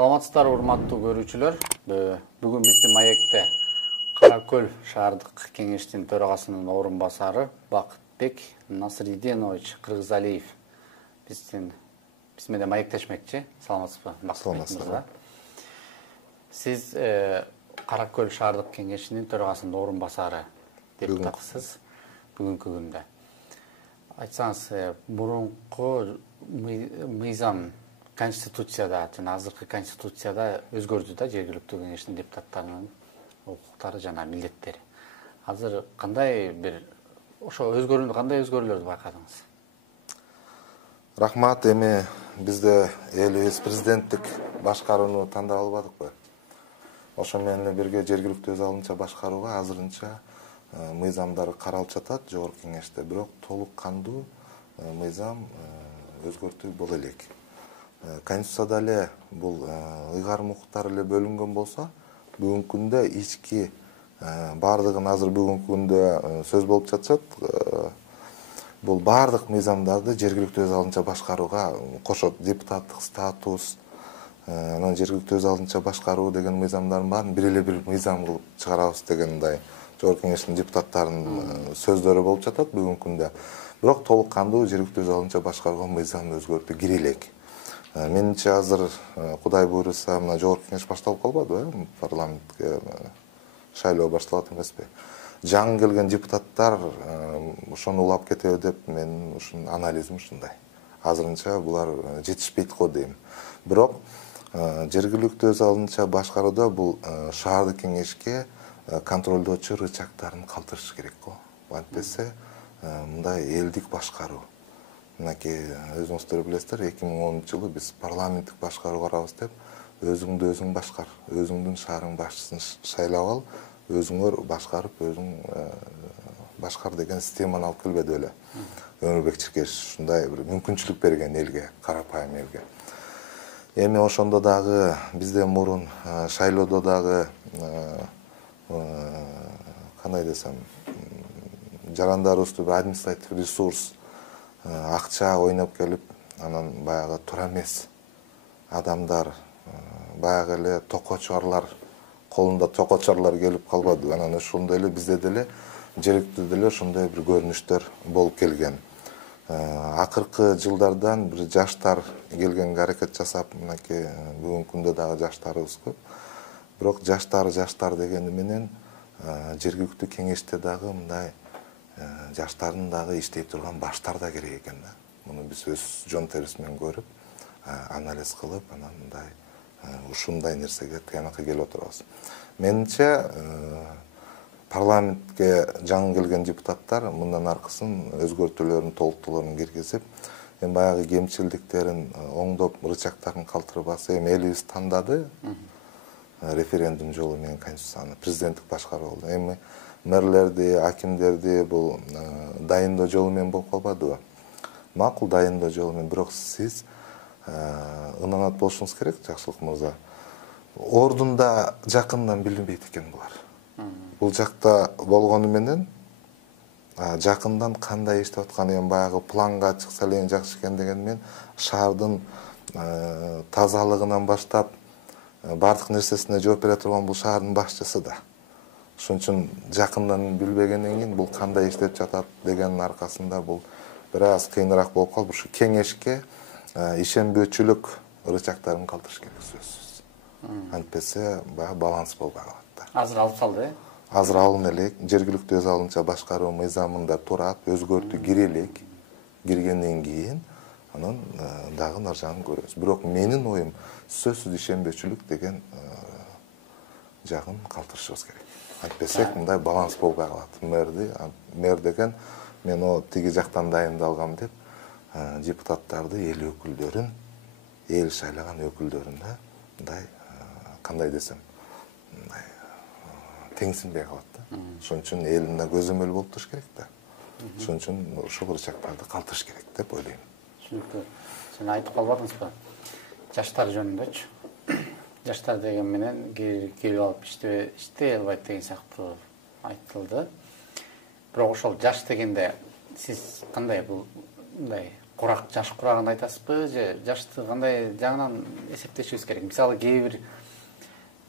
Саламатсыздар, урматтуу көрүүчүлөр. Бүгүн биздин маекте Кара Көл шаардык кеңештин төрагасынын орун басары Бакытбек Насыриденович Кыргызалиев биз менен маектешмекчи. Саламатсызбы, Бакытбек мырза? Сиз Кара Көл шаардык кеңешинин төрагасынын орун басары депутатысыз бүгүнкү күндө. Айтсаңыз, мурунку мыйзам Конституцияда, жана азыркы Конституцияда өзгөрдү да, жергиликтүү кеңештин депутаттарынын укуктары жана милдеттери. Азыр кандай бир ошо өзгөрүүнү кандай өзгөрүүлөрдү байкадыңыз? Рахмат, эми бизде элибиз президенттик башкарууну тандап албадыкпы? Ошо менен бирге жергиликтүү өз алынча башкарууга азырынча мыйзамдары каралып жатат жогорку кеңеште, бирок толук кандуу мыйзам өзгөртүү боло элек. Конституцияда эле бул ыйгарым укуктар эле бөлүнгөн болсо, бүгүнкү күндө ички бардыгын азыр бүгүнкү күндө сөз болуп жатышат. Бул бардык мыйзамдарды жергиликтүү өз алынча башкарууга кошот. Депутаттык статус, анан жергиликтүү өз алынча башкаруу деген мыйзамдардын баарын бир эле бир мыйзам кылып чыгарабыз деген мындай жогорку кеңештин депутаттарынын сөздөрү болуп жатат бүгүнкү күндө. Бирок толук кандуу жергиликтүү өз алынча башкарууга мыйзам өзгөртүү кире элек. Менимче азыр Кудай буйруса мына жогорку кеңеш башталып калбадыбы? Парламентке шайлоо башталат эмеспи? Жаңы келген депутаттар ошону улап кетеби деп менин ушун анализим ушундай. Азырынча булар жетишпейт го дейм. Бирок жергиликтүү өз алынча башкарууда бул шаардык кеңешке контролдоочу рычагдарын калтырыш керек го. Антпесе мындай элдик башкаруу. Мынакей өзүңүздөр билесиздер, 2010-жылы биз парламенттик башкаруу карабыз деп, өзүңдү өзүң башкар, өзүңдүн шаарың башчысын шайлап ал, өзүңөр башкарып, өзүң башкар деген системаны алып келбеди беле. Өмүрбек Чиркеш ушундай бир мүмкүнчүлүк берген элге, карапайым элге. Эми ошондо дагы бизде мурун шайлоодо дагы кандай десем, жарандарыбызды административ ресурс акча ойноп келип, анан баягы туура эмес адамдар, баягы эле токочорлор, колунда токочорлор келип калбады. Анан ошондой эле бизде деле жергиликтүү деле ошондой бир көрүнүштөр болуп келген. Акыркы жылдардан бир жаштар келгенге аракет жасап, мынакей бүгүнкү күндө дагы жаштарыбыз көп. Бирок жаштар дегени менен жергиликтүү кеңеште дагы мындай жаштардын дагы иштей турган баштар да керек экен да. Муну биз өз жон терибиз менен көрүп, анализ кылып, анан мындай ушундай нерсеге тыянакка келип отурабыз. Менимче парламентке жаңы келген депутаттар мындан аркысын өзгөртүүлөрүн, толуктуулорун киргизип, эми баягы кемчилдиктерин оңдоп, рычагдарын калтырбаса, эми элибиз тандады референдум жолу менен конституцияны, президенттик башкаруу болду. Эми мэрлерди, акимдерди бул дайындоо жолу менен болуп калбадыбы? Макул дайындоо жолу менен, бирок сиз ынанат болушуңуз керек, Жакшылык мырза. Ордунда жакындан билинбейт экен булар. Бул жакта болгону менен жакындан кандай иштеп атканы, эми баягы планга чыкса эле жакшы экен деген менен шаардын тазалыгынан баштап бардык нерсесине жооп бере турган бул шаардын башчысы да. Ошон үчүн жакындан билбегенден кийин бул кандай иштеп жатат дегенин аркасында бул бир аз кыйыныраак болуп калып, ушу кеңешке ишенбөөчүлүк рычагдарын калтырыш керек сөзсүз. Антпесе баягы баланс болбой калат да. Азыр алып салды, э? Азыр алын элек, жергиликтүү өз алынча башкаруу мыйзамында турат, өзгөртүү кире элек. Киргенден кийин анан дагы нар жагын көрөбүз. Бирок менин оюм сөзсүз ишенбөөчүлүк деген жагын калтырышыбыз керек. Айтпесек, мындай баланс болбой калат. Мэр деген мен о тиги жактан дайындалгам деп депутаттарды, эл өкүлдөрүн, эл шайлаган өкүлдөрүн да мындай кандай десем, мындай теңсинбей калат да. Ошон үчүн элдин да көзөмөлү болуп туруш керек да. Ошон үчүн ушул рычагдарды калтырыш керек деп ойлойм. Түшүнүктүү. Сен айтып калбадыңызбы? Жаштар жөнүндөчү. Жаштар деген менен келип алып иштей албайт деген сыяктуу айтылды. Бирок ошол жаш дегенде сиз кандай бул мындай курак жаш курагын айтасызбы же жашты кандай жагынан эсептешибиз керек? Мисалы кээ бир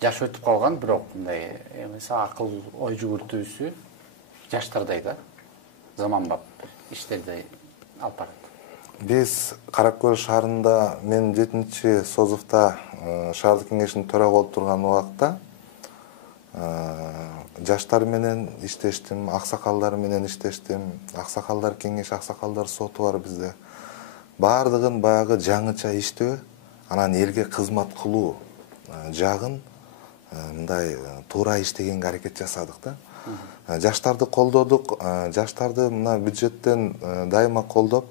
жаш өтүп калган, бирок мындай акыл ой жүгүртүүсү жаштардай да заманбап иштерди алып барат. Биз Каракөл шаарында мен 7-Созовта шаардык кеңештин төрагы болуп турган убакта жаштар менен иштештим, аксакалдар менен иштештим. Аксакалдар кеңеш, аксакалдар соту бар бизде. Бардыгын баягы жаңыча иштөө, анан элге кызмат кылуу жагын мындай туура иштегенге аракет жасадык да. Жаштарды колдодук, жаштарды мына бюджеттен дайыма колдоп,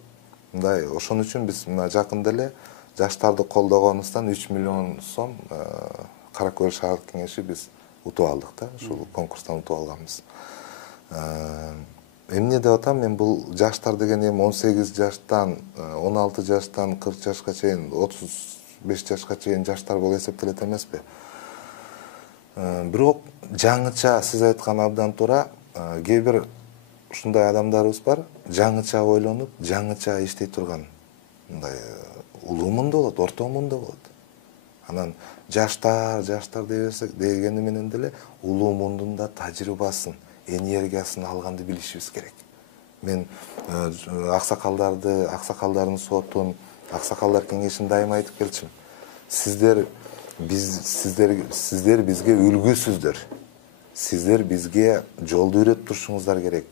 мындай ошон үчүн биз мына жакында эле жаштарды колдогонубуздан 3 миллион сом Каракөл шаардык кеңеши биз утуп алдык да, ушул конкурстан утуп алганбыз. Эмне деп атам, мен бул жаштар деген эми 18 жаштан, 16 жаштан 40 жашка чейин, 35 жашка чейин жаштар болуп эсептелет эмеспи? Бирок жаңыча сиз айткан абдан туура, кээ бир ушундай адамдарыбыз бар, жаңыча ойлонуп, жаңыча иштей турган, мындай улуу муунда болот, орто муунда болот. Анан жаштар дегени менен деле улуу мундун да тажрыйбасын, энергиясын алганды билишибиз керек. Мен аксакалдардын сотун, аксакалдар кеңешин дайыма айтып келчим. Сиздер бизге үлгүсүздөр. Сиздер бизге жолду үйрөтүп турушуңуздар керек.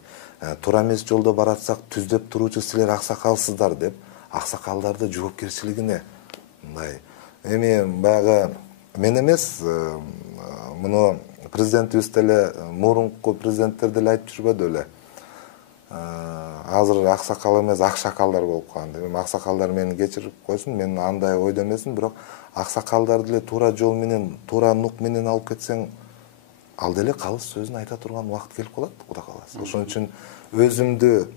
Туура эмес жолдо баратсак түздөп туруучу силер аксакалсыздар деп, аксакалдарды жоопкерчилигине мындай эми баягы мен эмес, муну президентибиз деле, мурунку президенттер деле айтып жүрбөдү беле. Азыр аксакал эмес, акшакалдар болуп калган. Эми аксакалдар мени кечирип койсун, мен андай ойдо эмесмин, бирок аксакалдарды деле туура жол менен, туура нук менен алып кетсең, ал деле калыс сөзүн айта турган убакыт келип калат, Кудай кааласа. Ошон үчүн өзүмдү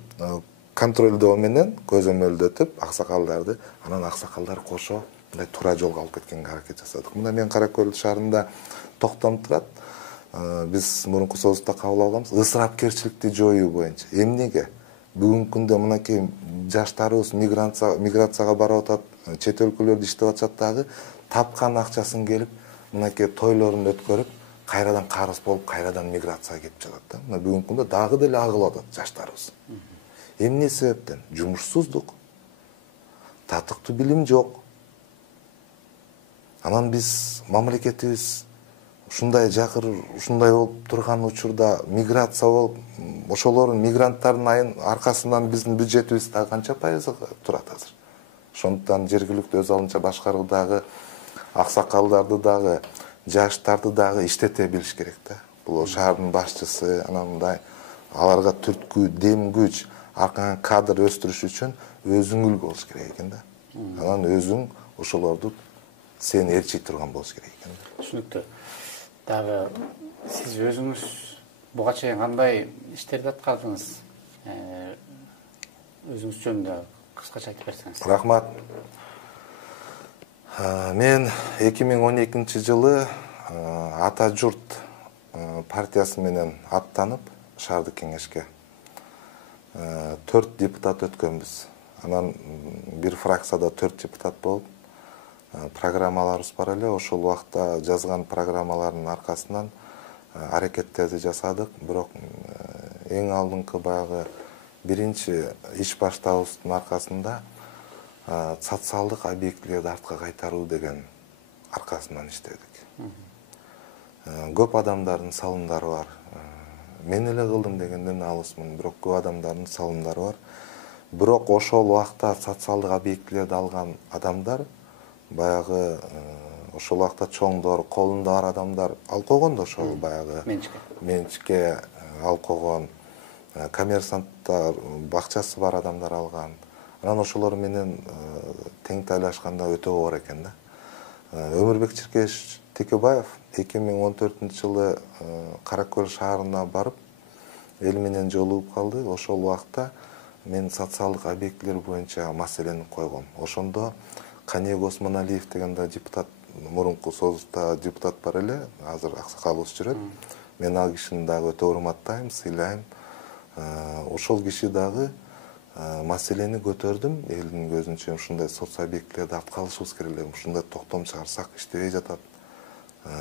контролдоо менен көзөмөлдөтүп аксакалдарды, анан аксакалдар кошо мындай туура жолго алып кеткенге аракет жасадык. Мына мен Каракөл шаарында токтом турат. Биз мурунку Созовто кабыл алганбыз, ысырапкерчиликти жоюу боюнча. Эмнеге? Бүгүнкү күндө мынакей жаштарыбыз миграцияга барып атат, чет өлкөлөрдө иштеп атышат дагы, тапкан акчасын келип, мынакей тойлорун өткөрүп, кайрадан карыз болуп, кайрадан миграцияга кетип жатат да. Мына бүгүнкү күндө дагы деле агылып атат жаштарыбыз. Эмне себептен? Жумушсуздук, татыктуу билим жок. Анан биз мамлекетибиз ушундай жакыр, ушундай болуп турган учурда миграция болуп, ошолордун мигранттардын аркасынан биздин бюджетибиз дагы канча пайызы турат азыр. Ошондуктан жергиликтүү өз алынча башкаруудагы аксакалдарды дагы, жаштарды дагы иштете билиш керек да. Бул шаардын башчысы, анан мындай аларга түрткү, дем күч, аркан кадр өстүрүш үчүн өзүң үлгү болуш керек экен да. Анан өзүң ошолорду сен ээрчий турган болуш керек экен. Түшүнүктүү. Дагы сиз өзүңүз буга чейин кандай иштерди аткардыңыз? Өзүңүз жөнүндө кыскача айтып берсеңиз. Рахмат. Мен 2012 жылы Ата журт партиясы менен аттанып шаардык кеңешке 4 депутат өткөнбүз. Анан бир фракцияда 4 депутат болуп, программаларыбыз бар эле. Ошол убакта жазган программалардын аркасынан аракеттерди жасадык. Бирок эң алдыңкы баягы биринчи иш баштабыздын аркасында социалдык объектилерди артка кайтаруу деген аркасынан иштедик. Көп адамдардын салымдары бар. Мен эле кылдым дегенден алысмын, бирок көп адамдардын салымдары бар. Бирок ошол убакта социалдык объектилерди алган адамдар баягы ошол убакта чоңдор, колунда бар адамдар алып койгон да, ошол баягы менчикке алып койгон, коммерсанттар, бакчасы бар адамдар алган. Анан ошолор менен тең тайлашканда өтө оор экен да. Өмүрбек Чиркеш Текебаев 2014 жылы Каракөл шаарына барып, эл менен жолугуп калды. Ошол убакта мен социалдык объектилер боюнча маселени койгом. Ошондо Каниек Осмоналиев деген да депутат, мурунку Созовто депутат бар эле, азыр аксакалыбыз жүрөт. Мен ал кишини дагы өтө урматтайм, сыйлайм. Ошол киши дагы маселени көтөрдүм. Элдин көзүнчө ушундай соц объектилерди аткарышыбыз керек эле, ушундай токтом чыгарсак иштебей жатат.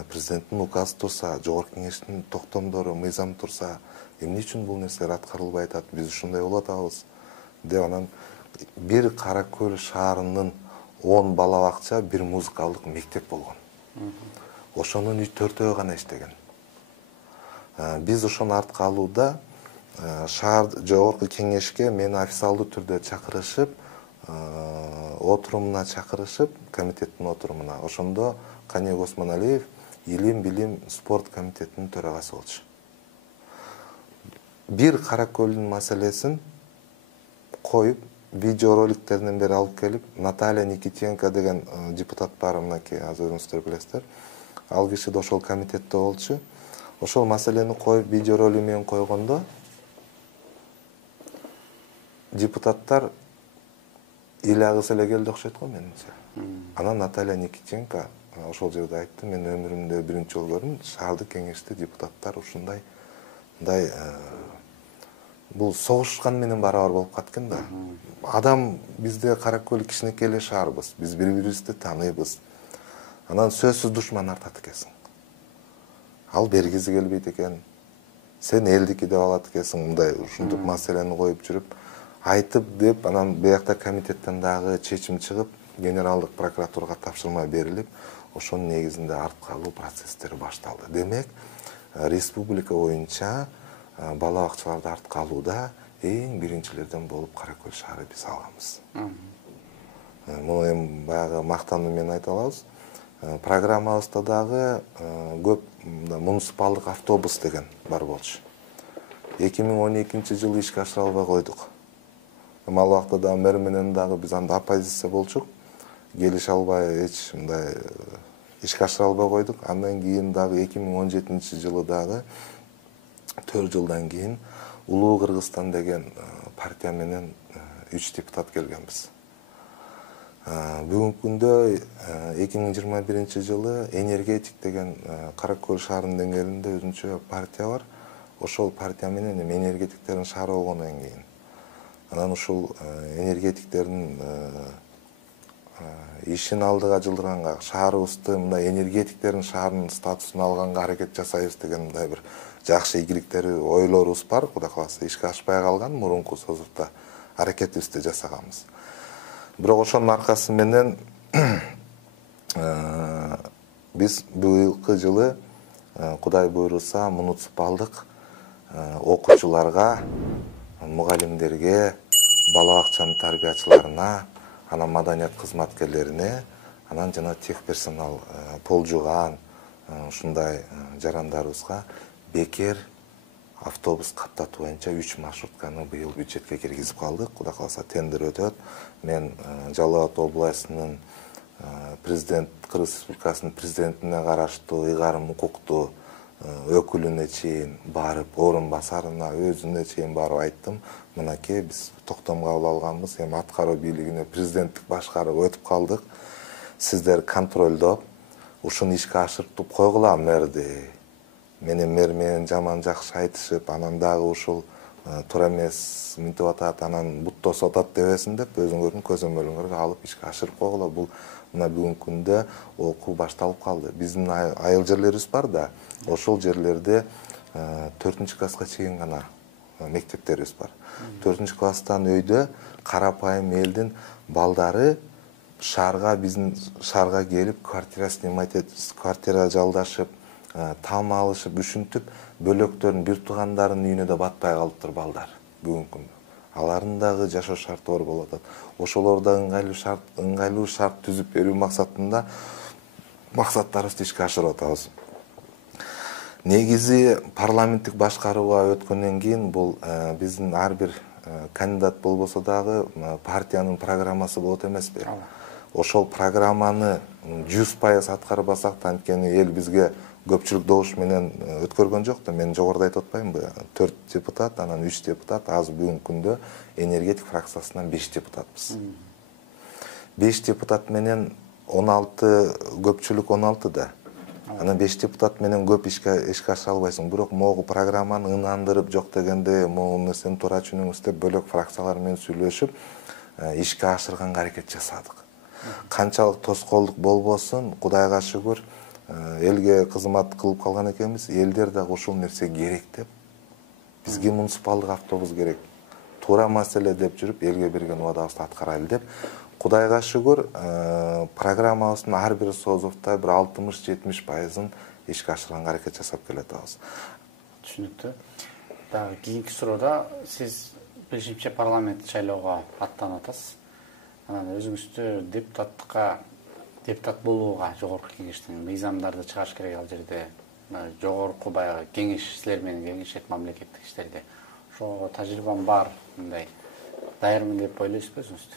Президенттин указы турса, жогорку кеңештин токтомдору, мыйзам турса, эмне үчүн бул нерселер аткарылбай атат? Биз ушундай болуп атабыз деп анан бир Кара Көл шаарынын 10 бала бакча, бир музыкалдык мектеп болгон. Ошонун 4-өө гана иштеген. Биз ошону артка алууда шаар жогорку кеңешке мени официалдуу түрдө чакырышып, отурумуна чакырышып, комитеттин отурумуна. Ошондо Каник Осмоналиев илим, билим, спорт комитетинин төрагасы болчу. Бир Кара Көлдүн маселесин коюп, видеороликтеринен бери алып келип, Наталья Никитенко деген депутат бар, мынакей азыр өзүңүздөр билесиздер. Ал киши да ошол комитетте болчу. Ошол маселени коюп, видеоролик менен койгондо депутаттар ыйлагысы эле келди окшойт го менимче. Анан Наталья Никитенко ошол жерде айтты, мен өмүрүмдө биринчи жолу көрдүм, шаардык кеңеште депутаттар ушундай бул согушкан менен барабар болуп каткан да. Адам бизде Кара Көл кичинекей эле шаарбыз, биз бири-бирибизди тааныйбыз. Анан сөзсүз душман артат экенсиң. Ал бергизи келбейт экен. Сен элдики деп алат экенсиң, мындай ушундук маселени коюп жүрүп, айтып деп, анан буякта комитеттен дагы чечим чыгып, генералдык прокуратурага тапшырма берилип, ошонун негизинде артка алуу процесстери башталды. Демек, республика боюнча бала бакчаларды артка алууда эң биринчилерден болуп Кара Көл шаары биз алганбыз. Муну эми баягы мактануу менен айта алабыз. Программабызда дагы көп муниципалдык автобус деген бар болчу. 2012-жылы ишке ашыра албай койдук. Ал убакта да мэр менен дагы биз анда оппозиция болчук. Келише албай эч мындай ишке ашыра албай койдук. Андан кийин дагы 2017-жылы дагы 4 жылдан кийин Улуу Кыргызстан деген партия менен 3 депутат келгенбиз. Бүгүнкү күндө 2021-жылы энергетик деген Кара Көл шаарынын деңгээлинде өзүнчө партия бар. Ошол партия менен энергетиктердин шаары болгондон кийин анан ушул энергетиктердин ишин алдыга жылдырганга, шаарыбызды мындай энергетиктердин шаарынын статусун алганга аракет жасайбыз деген мындай бир жакшы ийгиликтери, ойлорубуз бар. Кудай кааласа ишке ашпай калган, мурунку созукта аракетибизди жасаганбыз. Бирок ошонун аркасы менен биз быйылкы жылы Кудай буйруса муниципалдык окуучуларга, мугалимдерге, бала бакчанын тарбиячыларына, анан маданият кызматкерлерине, анан жана техперсонал пол жууган ушундай жарандарыбызга бекер автобус каттатуу боюнча 3 маршрутканы быйыл бюджетке киргизип калдык. Кудай кааласа тендер өтөт. Мен Жалал Абад областынын президент, Кыргыз Республикасынын президентине караштуу ыйгарым укуктуу өкүлүнө чейин барып, орун басарына, өзүнө чейин барып айттым. Мынакей биз токтом кабыл алганбыз, эми аткаруу бийлигине президенттик башкарып өтүп калдык. Сиздер контролдоп, ушуну ишке ашыртып койгула мэрди. Менин мэр менен жаман жакшы айтышып, анан дагы ушул туура эмес мынтип атат, анан буттосуп атат дебесин деп, өзүңөрдүн көзөмөлүңөргө алып ишке ашырып койгула. Бул мына бүгүнкү күндө окуу башталып калды. Биздин айыл жерлерибиз бар да, ошол жерлерде 4-класска чейин гана мектептерибиз бар. 4-класстан өйдө карапайым элдин балдары шаарга, биздин шаарга келип, квартира снимать этип, квартира жалдашып, таам алышып, үшүнтүп, бөлөктөрүн, бир туугандарынын үйүнө да батпай калыптыр балдар бүгүнкү күндө. Алардын дагы жашоо шарты оор болуп атат. Ошолордо ыңгайлуу шарт түзүп берүү максатында максаттарыбызды ишке ашырып атабыз. Негизи парламенттик башкарууга өткөндөн кийин бул биздин ар бир кандидат болбосо дагы партиянын программасы болот эмеспи? Ошол программаны 100% аткарбасак, анткени эл бизге көпчүлүк добуш менен өткөргөн жок да. Мен жогоруда айтып атпаймынбы? 4 депутат, анан 3 депутат, азыр бүгүнкү күндө энергетик фракциясынан 5 депутатбыз. 5 депутат менен 16 көпчүлүк 16 да. Анан 5 депутат менен көп ишке аша албайсың. Бирок могу программаны ынандырып, жок дегенде могу нерсени туура түшүнүңүз деп бөлөк фракциялар менен сүйлөшүп, ишке ашырганга аракет жасадык. Канчалык тоскоолдук болбосун, Кудайга шүгүр, элге кызмат кылып калган экенбиз. Элдер дагы ушул нерсе керек деп. Бизге муниципалдык автобус керек. Туура маселе деп жүрүп, элге берген убадабызды аткарайлы деп. Кудайга шүгүр, программабыздын ар бир созувда бир 60-70%ын ишке ашырганга аракет жасап келатабыз. Түшүнүктүү. Дагы кийинки суроодо сиз 5-чи парламент шайлоого аттанып атасыз. Анан өзүңүздү депутат болууга жогорку кеңештин мыйзамдарды чыгарыш керек ал жерде. Жогорку баягы кеңеш силер менен кеңешет мамлекеттик иштерде. Ошого тажрыйбам бар, мындай даярмын деп ойлойсузбу өзүңүздү?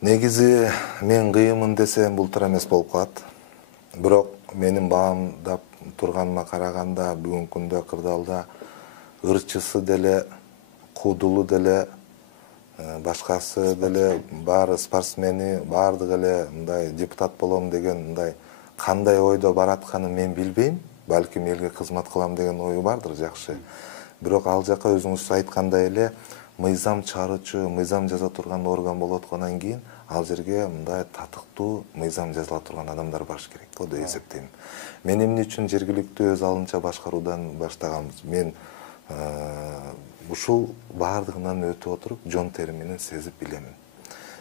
Негизи мен кыйынмын десем бул туура эмес болуп калат. Бирок менин баамдап турганыма караганда бүгүнкү күндө Кырдаалда ырчысы деле, куудулу деле, башкасы деле, баары спортсмени, баардыгы эле мындай депутат болом деген мындай кандай ойдо баратканын мен билбейм. Балким элге кызмат кылам деген ою бардыр, жакшы. Бирок ал жака өзүңүз айткандай эле мыйзам чыгаруучу, мыйзам жаза турган орган болуп аткандан кийин ал жерге мындай татыктуу мыйзам жазыла турган адамдар барыш керек го деп эсептейм. Мен эмне үчүн жергиликтүү өз алынча башкаруудан баштаганбыз? Мен ушул баардыгынан өтүп отуруп, жон тери менен сезип билемин.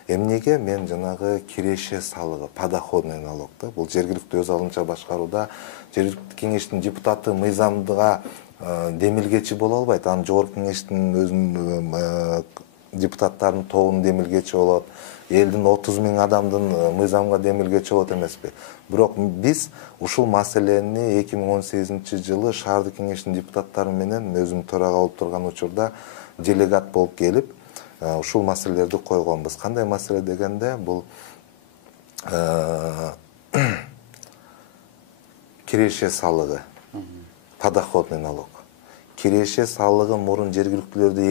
Эмнеге мен жанагы киреше салыгы, подоходный налог да, бул жергиликтүү өз алынча башкарууда жергиликтүү кеңештин депутаты мыйзамдыга демилгечи боло албайт. Анын жогорку кеңештин өзүнүн депутаттарынын тобунун демилгечи болот. Элдин 30 000 адамдын мыйзамга демилгечи болот эмеспи? Бирок биз ушул маселени 2018-жылы шаардык кеңештин депутаттары менен өзүм төрага болуп турган учурда делегат болуп келип, ушул маселелерди койгонбуз. Кандай маселе дегенде, бул киреше салыгы, подоходный налог. Киреше салыгы мурун жергиликтүүлөрдө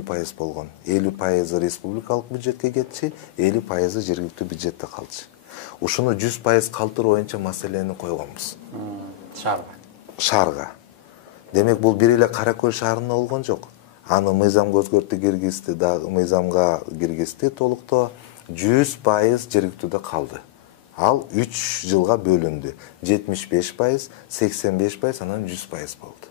50-50% болгон. 50% республикалык бюджетке кетчи, 50% жергиликтүү бюджетте калчы. Ушуну 100% калтыруу боюнча маселени койгонбуз. Шаарга. Демек бул бир эле Кара Көл шаарында болгон жок. Аны мыйзамга өзгөртүү киргизди, дагы мыйзамга киргизди толуктоо. 100% жергиликтүүдө калды. Ал 3 жылга бөлүндү. 75%, 85%, анан 100% болду.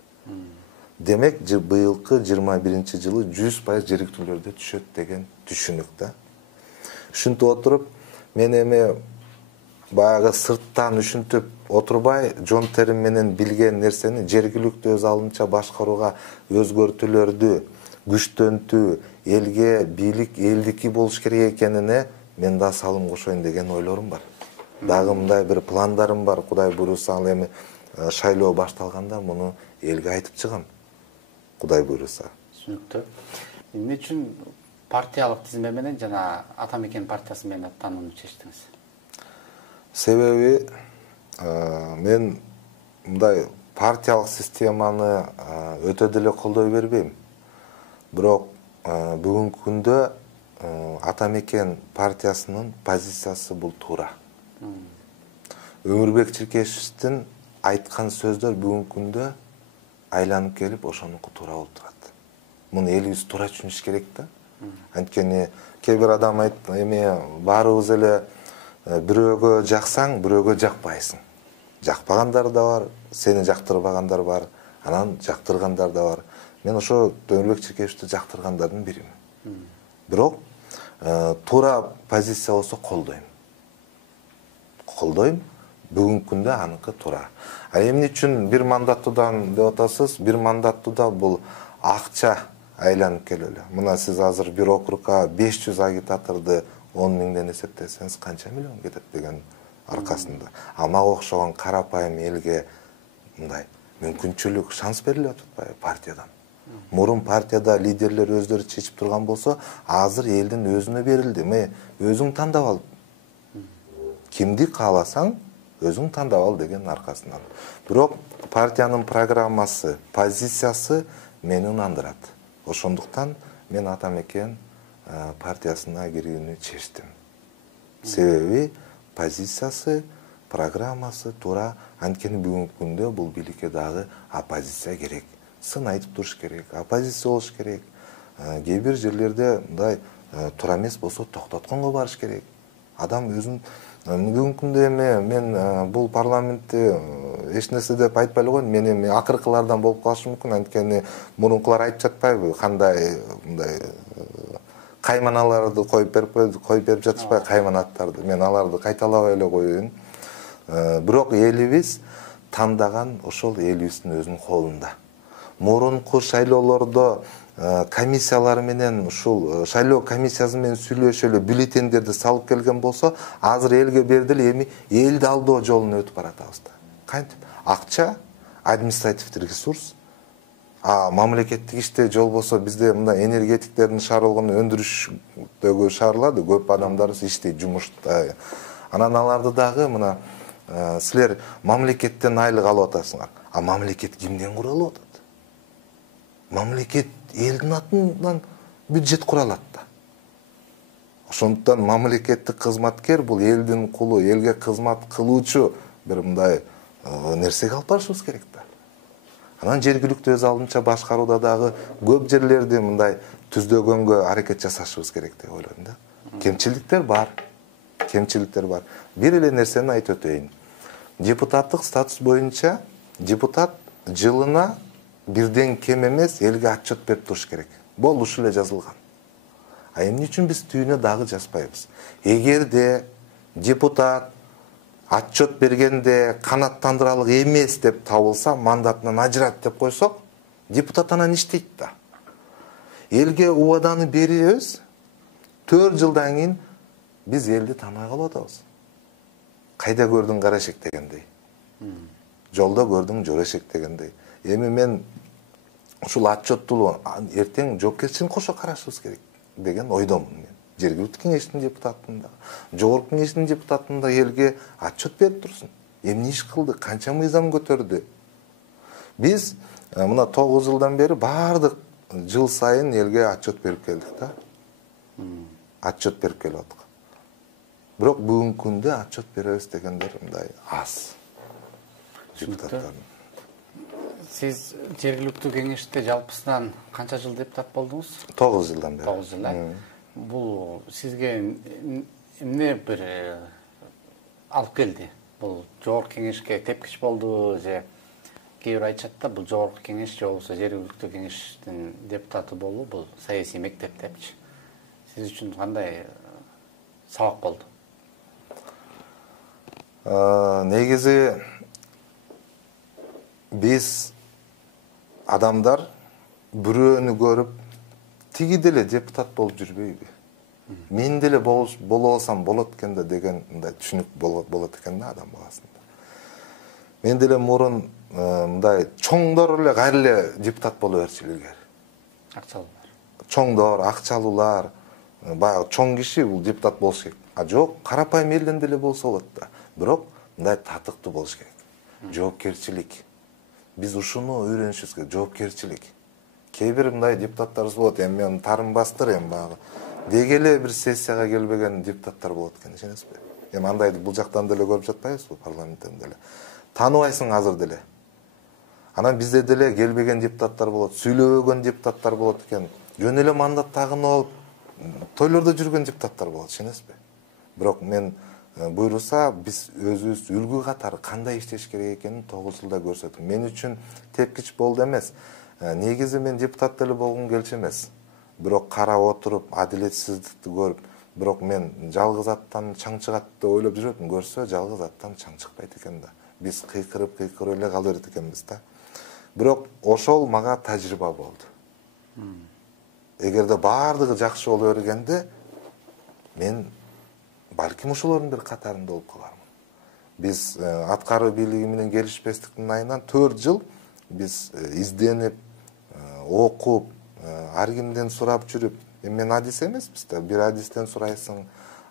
Демек, быйылкы 21-жылы 100% жергиликтүүлөрдө түшөт деген түшүнүк да. Ушинтип отуруп, мен эми баягы сырттан ушинтип отурбай, жон терим менен билген нерсени жергиликтүү өз алынча башкарууга өзгөртүүлөрдү күчтөнтүү, элге бийлик элдики болуш керек экенине мен да салым кошоюн деген ойлорум бар. Дагы мындай бир пландарым бар. Кудай буйруса, ал эми шайлоо башталганда муну элге айтып чыгам. Кудай буйруса. Түшүнүктүү. Эмне үчүн партиялык тизме менен жана Ата Мекен партиясы менен аттанууну чечтиңиз? Себеби мен мындай партиялык системаны өтө деле колдой бербейм. Бирок бүгүнкү күндө Ата Мекен партиясынын позициясы бул туура. Өмүрбек Чиркешевдин айткан сөздөр бүгүнкү күндө айланып келип ошонуку туура болуп турат. Муну элибиз туура түшүнүш керек да. Анткени кээ бир адам эми баарыбыз эле бирөөгө жаксаң, бирөөгө жакпайсың. Жакпагандар да бар, сени жактырбагандар бар, анан жактыргандар да бар. Мен ошо Өмүрбек Чиркешевди жактыргандардын биримин. Бирок туура позиция болсо колдойм. Бүгүнкү күндө аныкы туура. Эмне үчүн бир мандаттуудан деп атасыз? Бир мандаттууда бул акча айланып келелі. Мына сиз азыр бир округга 500 агитаторду 10 000ден эсептесеңиз канча миллион кетет деген аркасында. Мага окшогон карапайым элге мындай мүмкүнчүлүк, шанс берилип атпайбы партиядан? Мурун партияда лидерлер өздөрү чечип турган болсо, азыр элдин өзүнө берилди. Өзүң тандап ал. Кимди кааласаң, өзүң тандап ал деген аркасынан. Бирок партиянын программасы, позициясы мени ынандырат. Ошондуктан мен Ата Мекен партиясына кирүүнү чечтим. Себеби позициясы, программасы туура. Анткени бүгүнкү күндө бул бийликке дагы оппозиция керек. Сын айтып туруш керек, оппозиция болуш керек. Кээ бир жерлерде мындай туура эмес болсо токтотконго барыш керек. Адам өзүн бүгүнкү күндө эми мен бул парламентте эч нерсе деп айтпай эле коеюн. Мен эми акыркылардан болуп калышы мүмкүн. Анткени мурункулар айтып жатпайбы, кандай мындай кайманаларды коюп берип жатышпай, кайманаттарды. Мен аларды кайталабай эле коеюн. Бирок элибиз тандаган ошол элибиздин өзүнүн колунда. Мурунку шайлоолордо комиссиялар менен ушул шайлоо комиссиясы менен сүйлөшүп эле бюллетендерди салып келген болсо, азыр элге берди эле эми элди алдоо жолуна өтүп баратабыз да. Кантип? Акча, административдик ресурс, мамлекеттик иште жол болсо бизде мындай энергетиктердин шаарылганы өндүрүштөгү шаарларды көп адамдарыбыз иштейт, жумушта. Анан аларды дагы мына силер мамлекеттен айлык алып атасыңар. Мамлекет кимден куралып атат? Мамлекет элдин атынан бюджет куралат да. Ошондуктан мамлекеттик кызматкер бул элдин кулу, элге кызмат кылуучу бир мындай нерсеге алып барышыбыз керек да. Анан жергиликтүү өз алдынча башкарууда дагы көп жерлерди мындай түздөгөнгө аракет жасашыбыз керек деп ойлойм да. Кемчиликтер бар. Бир эле нерсени айтып өтөйүн. Депутаттык статус боюнча депутат жылына бирден кем эмес элге отчет берип туруш керек. Бул ушул эле жазылган. Эмне үчүн биз түйүнө дагы жазбайбыз? Эгерде депутат отчет бергенде канааттандыралык эмес деп табылса, мандатынан ажырат деп койсок, депутат анан иштейт да. Элге убаданы беребиз, 4 жылдан кийин биз элди тааныбай калып атабыз. Кайда көрдүң кара эшек дегендей. Жолдо көрдүң жора эшек дегендей. Эми мен ушул отчеттуу эртең жоопкерчилигин кошо карашыбыз керек деген ойдомун мен. Жергиликтүү кеңештин депутатында, жогорку кеңештин депутатында элге отчет берип турсун. Эмне иш кылды, канча мыйзам көтөрдү. Биз мына 9 жылдан бери бардык жыл сайын элге отчет берип келдик да. Отчет берип келип атык. Бирок бүгүнкү күндө отчет беребиз дегендер мындай аз. Депутаттар. Сиз жергиликтүү кеңеште жалпысынан канча жыл депутат болдуңуз? 9 жылдан бери. 9 жыл. Бул сизге эмне бир алып келди? Бул жогорку кеңешке тепкич болду же кээ бир айтышат да, бул жогорку кеңеш же болбосо жергиликтүү кеңештин депутаты болуу бул саясий мектеп депчи. Сиз үчүн кандай сабак болду? Негизи биз адамдар бирөөнү көрүп тиги деле депутат болуп жүрбөйбү? Мен деле боло алсам болот экен да деген мындай түшүнүк болот экен да адам баласында. Мен деле мурун мындай чоңдор эле кайра эле депутат боло берчү илгери. Акчалуулар. Чоңдор, акчалуулар, баягы чоң киши бул депутат болуш керек. Жок, карапайым элден деле болсо болот да. Бирок мындай татыктуу болуш керек. Жоопкерчилик. Биз ушуну үйрөнүшүбүз керек, жоопкерчилик. Кээ бир мындай депутаттарыбыз болот, эми мен тарынбастыр эми баягы. Деги эле бир сессияга келбеген депутаттар болот экен, ишенесизби? Эми андайды бул жактан деле көрүп жатпайбызбы, парламенттен деле. Тааныбайсың азыр деле. Анан бизде деле келбеген депутаттар болот, сүйлөбөгөн депутаттар болот экен. Жөн эле мандат тагынып алып, тойлордо жүргөн депутаттар болот, ишенесизби? Бирок мен буйруса биз өзүбүз үлгү катары кандай иштеш керек экенин 9 жылда көрсөттүк. Мен үчүн тепкич болду эмес. Негизи мен депутат деле болгум келчү эмес. Бирок карап отуруп, адилетсиздикти көрүп, бирок мен жалгыз аттан чаң чыгат деп ойлоп жүрөтүм. Көрсө жалгыз аттан чаң чыкпайт экен да. Биз кыйкырып эле кала берет экенбиз да. Бирок ошол мага тажрыйба болду. Эгерде баардыгы жакшы боло бергенде мен балким ошолордун бир катарында болуп калармын. Биз аткаруу бийлиги менен келишпестиктин айынан 4 жыл биз изденип, окуп, ар кимден сурап жүрүп, мен адис эмеспиз да, бир адистен сурайсың,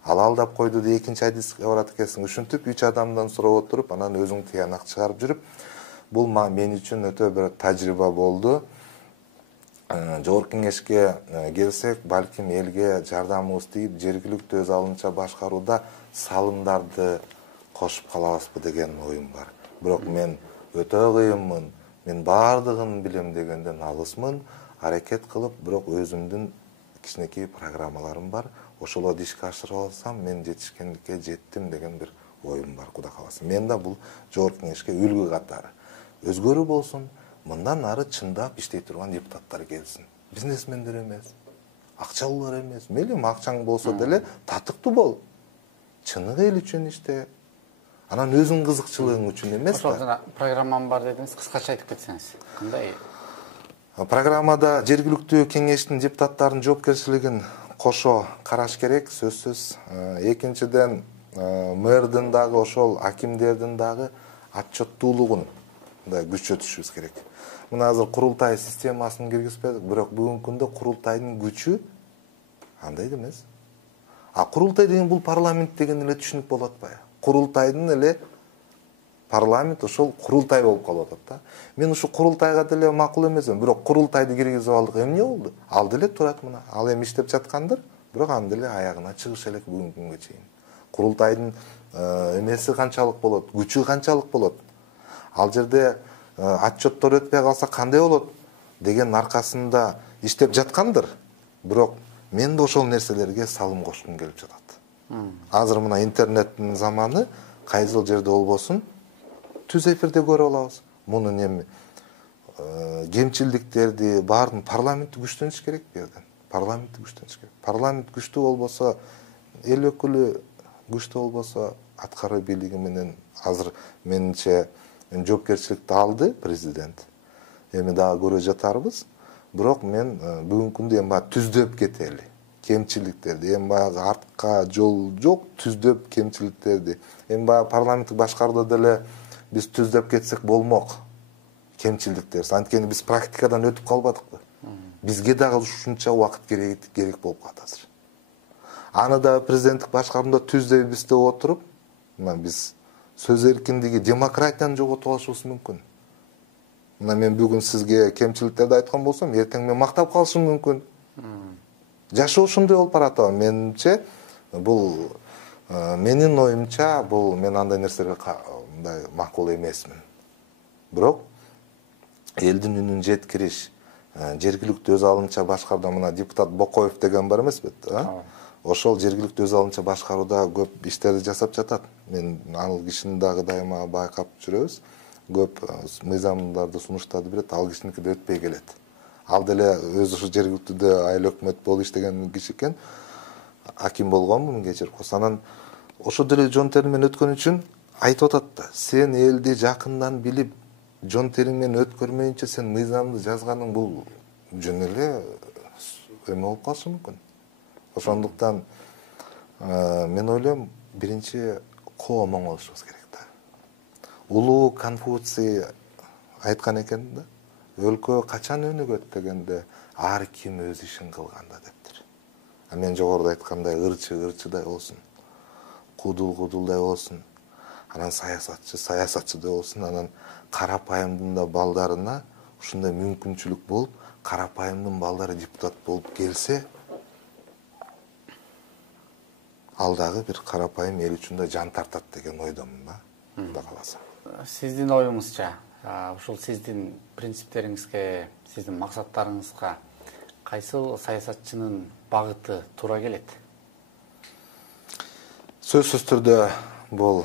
ал алдап койду деп экинчи адиске барат экенсиң. Ушинтип 3 адамдан сурап отуруп, анан өзүң тыянак чыгарып жүрүп, бул мен үчүн өтө бир тажрыйба болду. Жогорку кеңешке келсек, балким элге жардамыбыз тийип, жергиликтүү өз алдынча башкарууда салымдарды кошуп калабызбы деген оюм бар. Бирок мен өтө кыйынмын, мен баардыгын билем дегенден алысмын, аракет кылып, бирок өзүмдүн кичинекей программаларым бар. Ошолорду ишке ашыра алсам, мен жетишкендикке жеттим деген бир оюм бар, Кудай кааласа. Мен да бул жогорку кеңешке үлгү катары. Өзгөрүү болсун, мындан ары чындап иштей турган депутаттар келсин. Бизнесмендер эмес, акчалуулар эмес. Мейли акчаң болсо деле татыктуу бол. Чыныгы эл үчүн иште. Анан өзүң кызыкчылыгың үчүн эмес Ошол да. жана программам бар дедиңиз, кыскача айтып кетсеңиз. Кандай? Программада жергиликтүү кеңештин депутаттарынын жоопкерчилигин кошо караш керек, сөзсүз. Экинчиден, мэрдин дагы ошол акимдердин дагы отчеттуулугун күчөтүшүбүз керек. Мына азыр курултай системасын киргизбедик, бирок бүгүнкү күндө курултайдын күчү андай эмес. Курултай деген бул парламент деген эле түшүнүк болуп атпайбы? Курултайдын эле парламент ошол курултай болуп калып атат да. Мен ушу курултайга деле макул эмесмин, бирок курултайды киргизип алдык. Эмне болду? Ал деле турат мына. Ал эми иштеп жаткандыр, бирок аны деле аягына чыгыш элек бүгүнкү күнгө чейин. Курултайдын эмеси канчалык болот, күчү канчалык болот? Ал жерде отчеттор өтпөй калса кандай болот деген аркасында иштеп жаткандыр. Бирок мен да ошол нерселерге салым кошкум келип жатат. Азыр мына интернеттин заманы, кайсыл жерде болбосун түз эфирде көрүп алабыз. Мунун эми кемчилдиктерди баарын парламентти күчтөнүш керек бу жерден. Парламентти күчтөнүш керек. Парламент күчтүү болбосо, эл өкүлү күчтүү болбосо, аткаруу бийлиги менен азыр менимче жоопкерчиликти алды президент. Эми дагы көрө жатарбыз. Бирок мен бүгүнкү күндө эми түздөп кетели. Кемчиликтерди, эми баягы артка жол жок, түздөп кемчиликтерди. Эми баягы парламенттик башкарууда деле биз түздөп кетсек болмок. Кемчиликтер. Анткени биз практикадан өтүп калбадыкпы? Бизге дагы ушунча убакыт керек болуп калат азыр. Аны да президенттик башкарууда түздөйбүз деп отуруп, мына биз сөз эркиндиги, демократияны жоготуп алышыбыз мүмкүн. Мына мен бүгүн сизге кемчиликтерди айткан болсом, эртең мен мактап калышым мүмкүн. Жашоо ушундай болуп баратабы. Менимче бул менин оюмча бул мен андай нерселерге мындай макул эмесмин. Бирок элдин үнүн жеткириш, жергиликтүү өз алынча башкарууда мына депутат Бокоев деген бар эмеспи? Ошол жергиликтүү өз алынча башкарууда көп иштерди жасап жатат. Мен ал кишини дагы дайыма байкап жүрөбүз. Көп мыйзамдарды, сунуштарды берет, ал кишиники да өтпөй келет. Ал деле өзү ушу жергиликтүүдө айыл өкмөт болуп иштеген киши экен. Аким болгонмун, кечирип койсо. Анан ошо деле жон терим менен өткөн үчүн айтып атат да, сен элди жакындан билип, жон терим менен өткөрмөйүнчө сен мыйзамды жазганың бул жөн эле эме болуп калышы мүмкүн. Ошондуктан мен ойлойм, биринчи коом оңолушубуз керек да. Улуу Конфуций айткан экен да, өлкө качан өнүгөт дегенде, ар ким өз ишин кылганда дептир. Мен жогоруда айткандай ырчыдай болсун, кудулдай болсун, анан саясатчыдай болсун, анан карапайымдын да балдарына ушундай мүмкүнчүлүк болуп, карапайымдын балдары депутат болуп келсе, ал дагы бир карапайым эл үчүн да жан тартат деген ойдомун да, Кудай кааласа. Сиздин оюңузча, ушул сиздин принциптериңизге, сиздин максаттарыңызга кайсыл саясатчынын багыты туура келет? Сөзсүз түрдө бул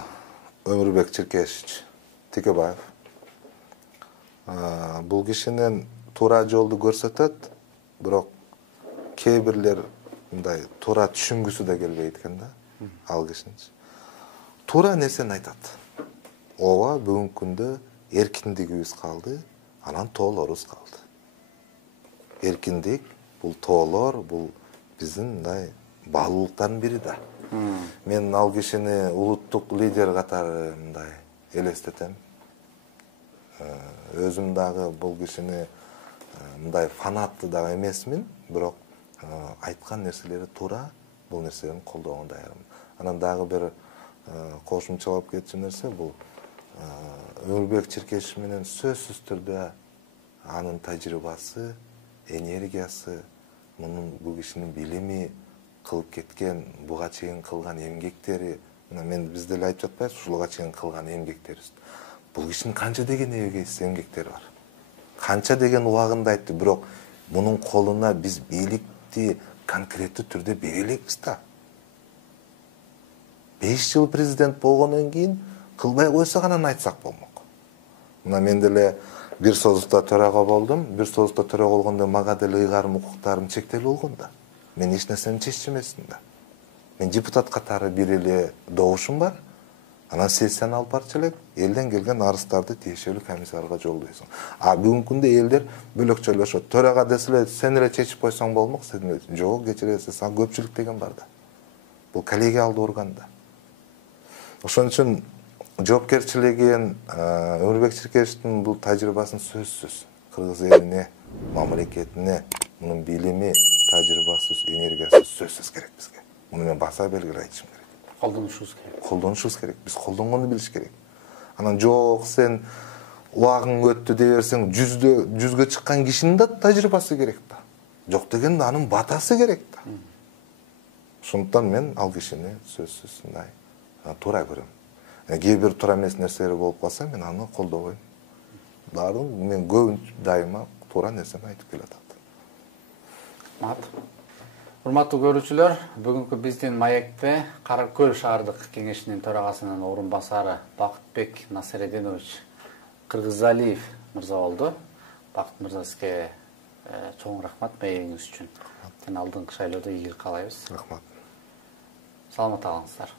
Өмүрбек Чиркешевич Текебаев. Бул кишинин туура жолду көрсөтөт, бирок кээ бирлер мындай туура түшүнгүсү да келбейт экен да, ал кишиничи. Туура нерсени айтат. Ооба, бүгүнкү күндө эркиндигибиз калды, анан тоолорубуз калды. Эркиндик, бул тоолор, бул биздин мындай баалуулуктардын бири да. Мен ал кишини улуттук лидер катары мындай элестетем. Өзүм дагы бул кишини мындай фанатты дагы эмесмин, бирок айткан нерселери туура, бул нерсени колдоого даярмын. Анан дагы бир кошумчалап кетчү нерсе, бул Өмүрбек Чиркешев менен сөзсүз түрдө анын тажрыйбасы, энергиясы, бул кишинин билими, кылып кеткен, буга чейин кылган эмгектери Мына мен биз деле айтып жатпайбыз ушулга чейин кылган эмгектерибиз. Бул кишинин канча деген эмгектери бар. Канча деген убагында айтты, бирок мунун колуна биз бийликти конкреттүү түрдө бере элекпиз да. 5 жыл президент болгондон кийин кылбай койсо анан айтсак болмок. Мына мен деле бир союзда төрага болдум. Бир союзда төрага болгондо мага деле ыйгарым укуктарым чектелүү болгон да. Мен эч нерсени чеччү эмесмин да. Мен депутат катары бир эле добушум бар. Анан сессияны алып барчу элек, элден келген арыздарды тиешелүү комиссарга жолдойсуң. А бүгүнкү күндө элдер бөлөкчөлөшөт. Төрага десе эле сен эле чечип койсоң болмок, сен эле. Жок, кечиресиз, а көпчүлүк деген бар да. Бул коллегиалдуу орган да. Ошон үчүн жоопкерчилигин Өмүрбек Чиркеевичтин бул тажрыйбасын сөзсүз кыргыз элине, мамлекетине, мунун билими, тажрыйбасы, энергиясы сөзсүз керек бизге. Муну мен баса белгилеп айтышым керек. Колдонушубуз керек. Колдонушубуз керек. Биз колдонгонду билиш керек. Анан жок, сен убагың өттү дей берсең, жүзгө чыккан кишинин да тажрыйбасы керек да. Жок дегенде анын батасы керек да. Ошондуктан мен ал кишини сөзсүз мындай туура көрөм. Кээ бир туура эмес нерселер болуп калса, мен аны колдобойм. Баарын мен көбүн дайыма туура нерсени айтып келатат. Урматтуу көрүүчүлөр, бүгүнкү биздин маекте Кара Көл шаардык кеңешинин төрагасынын орун басары Бакытбек Насирединович Кыргызалиев мырза болду. Бакыт мырза, сизге чоң рахмат маегиңиз үчүн. Алдыңкы шайлоодо ийгилик каалайбыз. Рахмат. Саламат калыңыздар.